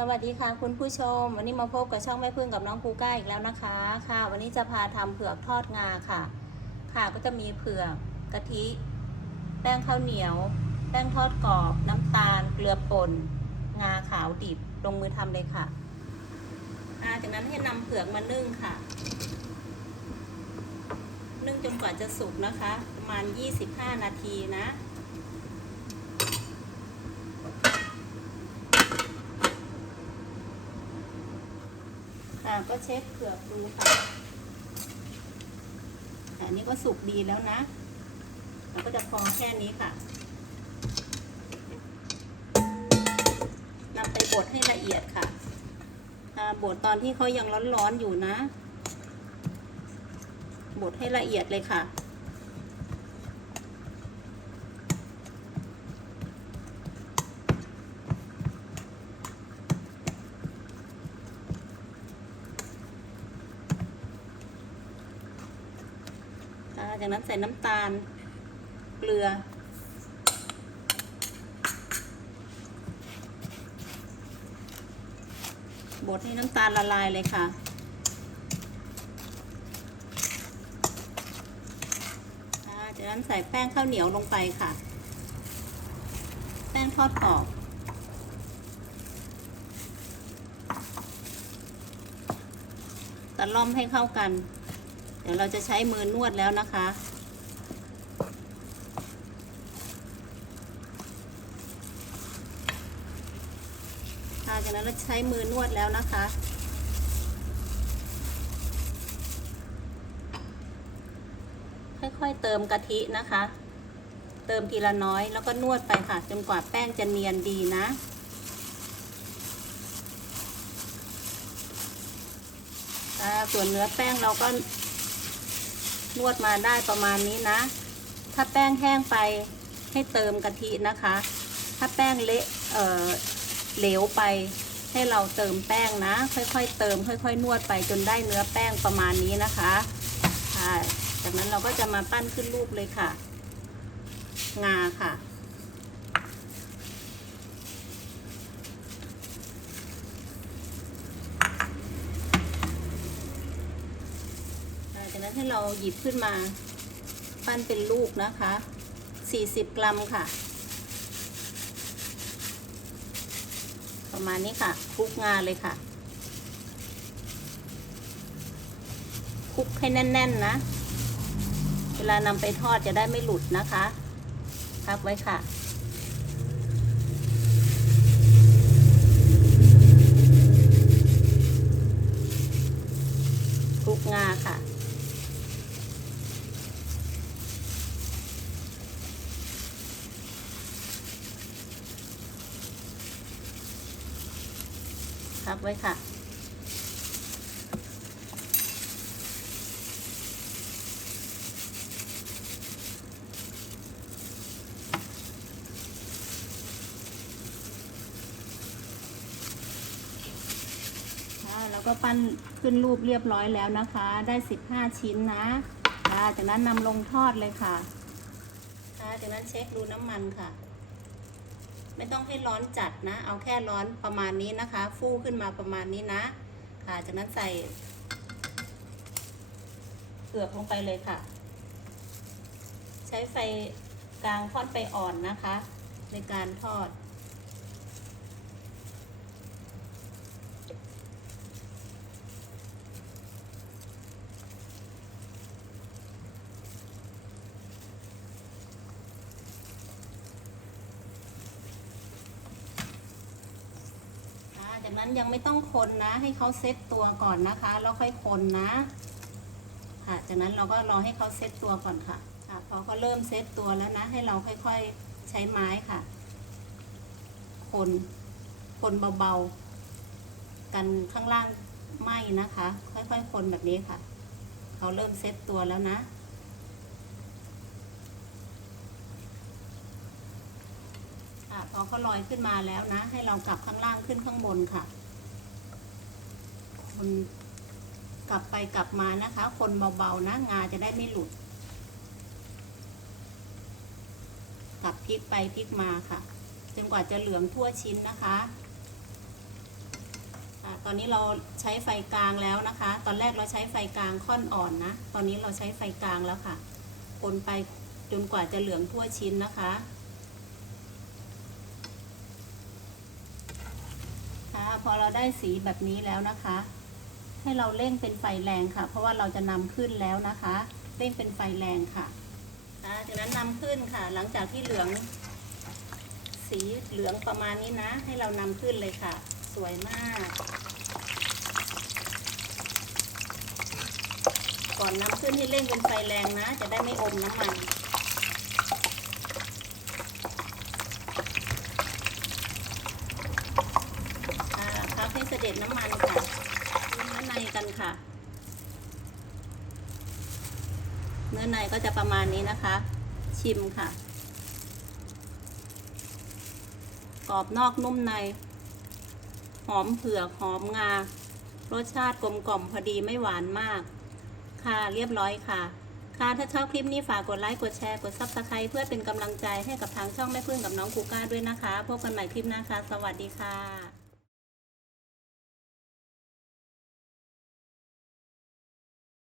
สวัสดีค่ะคุณผู้ชม วันนี้มาพบกับช่องแม่พึ่งกับน้องภูก้าอีกแล้วนะคะ ค่ะ วันนี้จะพาทำเผือกทอดงาค่ะ ค่ะก็จะมีเผือกกะทิ แป้งข้าวเหนียว แป้งทอดกรอบ น้ำตาล เกลือป่นงาขาวดิบลงมือทำเลยค่ะอ่าจากนั้นให้นำเผือกมานึ่งค่ะ นึ่งจนกว่าจะสุกนะคะ ประมาณ 25 นาทีนะ ค่ะก็เช็คเผือกดูค่ะอันนี้ก็สุกดีแล้วนะเราก็จะพอแค่นี้ค่ะนำไปบดให้ละเอียดค่ะบดตอนที่เขายังร้อนๆอยู่นะ บดให้ละเอียดเลยค่ะ จากนั้นใส่น้ำตาล เกลือ บดให้น้ำตาลละลายเลยค่ะ จากนั้นใส่แป้งข้าวเหนียวลงไปค่ะ แป้งทอดกรอบตะล่อมให้เข้ากัน ดี๋ยวเราจะใช้มือนวดแล้วนะคะ ค่ะจากนั้นเราใช้มือนวดแล้วนะคะค่อยๆเติมกะทินะคะ เติมทีละน้อยแล้วก็นวดไปค่ะจนกว่าแป้งจะเนียนดีนะ ส่วนเนื้อแป้งเราก็ นวดมาได้ประมาณนี้นะ ถ้าแป้งแห้งไปให้เติมกะทินะคะ ถ้าแป้งเละเออเหลวไป ให้เราเติมแป้งนะ ค่อยๆ เติม ค่อย ๆ นวดไปจนได้เนื้อแป้งประมาณนี้นะคะค่ะจากนั้นเราก็จะมาปั้นขึ้นรูปเลยค่ะ งาค่ะ จากนั้นให้เราหยิบขึ้นมา ปั้นเป็นลูกนะคะ 40 กรัมค่ะ ประมาณนี้ค่ะคลุกงาเลยค่ะคลุกให้แน่น ๆ นะ เวลานำไปทอดจะได้ไม่หลุดนะคะ พักไว้ค่ะ คลุกงาค่ะ พักไว้ค่ะ แล้วก็ปั้นขึ้นรูปเรียบร้อยแล้วนะคะ ได้ 15 ชิ้นนะจากนั้นนำลงทอดเลยค่ะจากนั้นเช็คดูน้ำมันค่ะ ไม่ต้องให้ร้อนจัดนะ เอาแค่ร้อนประมาณนี้นะคะ ฟูขึ้นมาประมาณนี้นะ ค่ะ จากนั้นใส่เผือกลงไปเลยค่ะ ใช้ไฟกลางค่อนไปอ่อนนะคะ ในการทอด ค่ะ จากนั้นยังไม่ต้องคนนะ ให้เขาเซ็ตตัวก่อนนะคะแล้วค่อยคนนะ ค่ะ จากนั้นเราก็รอให้เขาเซ็ตตัวก่อนค่ะ ค่ะพอเขาเริ่มเซ็ตตัวแล้วนะ ให้เราค่อยๆใช้ไม้ค่ะ คน คนเบาๆ กันข้างล่างไหมนะคะ ค่อยๆ คนแบบนี้ค่ะ เขาเริ่มเซ็ตตัวแล้วนะ ค่ะพ อเขาลอยขึ้นมาแล้วนะ ให้เรากลับข้างล่างขึ้นข้างบนค่ะ คนกลับไปกลับมานะคะ คนเบาๆนะ งาจะได้ไม่หลุด กลับพลิกไปพลิกมาค่ะ จนกว่าจะเหลืองทั่วชิ้นนะคะตอนนี้เราใช้ไฟกลางแล้วนะคะ ตอนแรกเราใช้ไฟกลางค่อนอ่อนนะ ตอนนี้เราใช้ไฟกลางแล้วค่ะ คนไปจนกว่าจะเหลืองทั่วชิ้นนะคะ ค่ะ พ อเราได้สีแบบนี้แล้วนะคะ ให้เราเร่งเป็นไฟแรงค่ะ เพราะว่าเราจะนำขึ้นแล้วนะคะ เร่งเป็นไฟแรงค่ะค่ะจากนั้นนำขึ้นค่ะ หลังจากที่เหลือง สีเหลืองประมาณนี้นะ ให้เรานำขึ้นเลยค่ะ สวยมาก ก่อนนำขึ้นให้เร่งเป็นไฟแรงนะ จะได้ไม่อมน้ำมัน อ่าพัก ให้เสด็จน้ำมันค่ะเนื้อในกันค่ะ เนื้อในก็จะประมาณนี้นะคะ ชิมค่ะ กรอบนอกนุ่มใน หอมเผือกหอมงา รสชาติกลมกล่อมพอดีไม่หวานมาก ค่ะเรียบร้อยค่ะ ค่ะถ้าชอบคลิปนี้ฝากกดไลค์กดแชร์กดซับสไครต์เพื่อเป็นกำลังใจให้กับทางช่องแม่พึ่งกับน้องคูก้าด้วยนะคะ พบกันใหม่คลิปหน้าค่ะ สวัสดีค่ะ